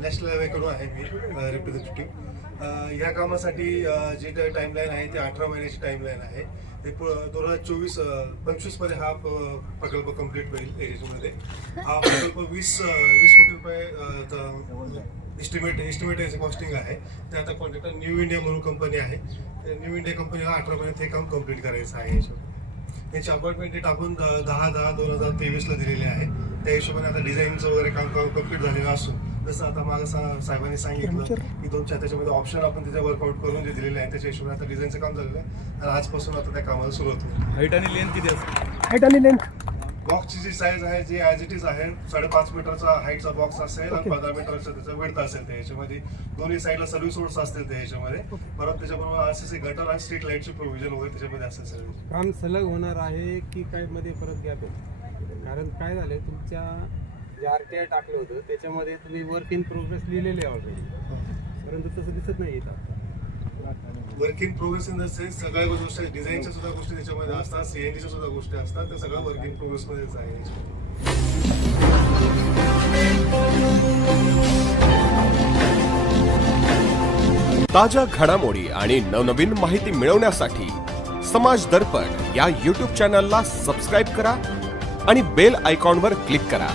National highway कडून आहे मी representative. या कामासाठी जी टाइमलाईन आहे ती 18 महिन्याची टाइमलाईन आहे. ते 2024-25 मध्ये हा प्रकल्प कंप्लीट होईल एरियामध्ये. हा प्रकल्प 20 कोटी रुपये एस्टिमेट कॉस्टिंग आहे. ते आता कॉन्ट्रॅक्टर न्यू इंडिया म्हणून कंपनी आहे. न्यू इंडिया कंपनीला 18 महिन्यात हे काम कंप्लीट करायचं आहे. याची अपॉइंटमेंट डेट आपण 10/10/2023 ला दिलेली आहे. त्या हिशोबाने आता डिझाईनचं वगैरे काम कंप्लीट झालेलं असून, जसं आता मागं साहेबांनी सांगितलं की त्याच्यामध्ये ऑप्शन आपण तिथे वर्कआउट करून जे दिलेले आहे त्याच्या हिशोबाने आता डिझाईनचं काम झालेलं आहे आणि आजपासून आता त्या कामाला सुरुवात होईल. हाईट आणि लेंथ किती असते? हाईट आणि लेंथ बॉक्सची जी साईज आहे जी ॲज इट इज आहे 5.5 मीटरचा हाईटचा बॉक्स असेल आणि 15 मीटरचा त्याचा विड्थ असेल. त्याच्यामध्ये दोन्ही साईडला सर्व्हिस रोड्स असतील त्याच्यामध्ये. परत त्याच्याबरोबर असे गटर आणि स्ट्रीट लाईटची प्रोव्हिजन वगैरे त्याच्यामध्ये असेल. सर्व्हिस काम सलग होणार आहे की काय मध्ये परत गॅप आहे? कारण काय झालंय, तुमच्या जे RTI टाकलं होतं त्याच्यामध्ये तुम्ही वर्क इन प्रोग्रेस लिहिलेले आहे ऑलरेडी, परंतु तसं दिसत नाही इथं. Work in progress in the sense सगळ्या गोष्टी, डिझाईनच्या सुद्धा गोष्टी त्याच्यामध्ये असतात, CNDच्या सुद्धा गोष्टी असतात. त्या सगळ्या वर्क इन प्रोग्रेस मध्येच आहे. ताज्या घडामोडी आणि नवनवीन माहिती मिळवण्यासाठी समाज दर्पण या YouTube चॅनलला सबस्क्राईब करा आणि बेल आयकॉनवर क्लिक करा.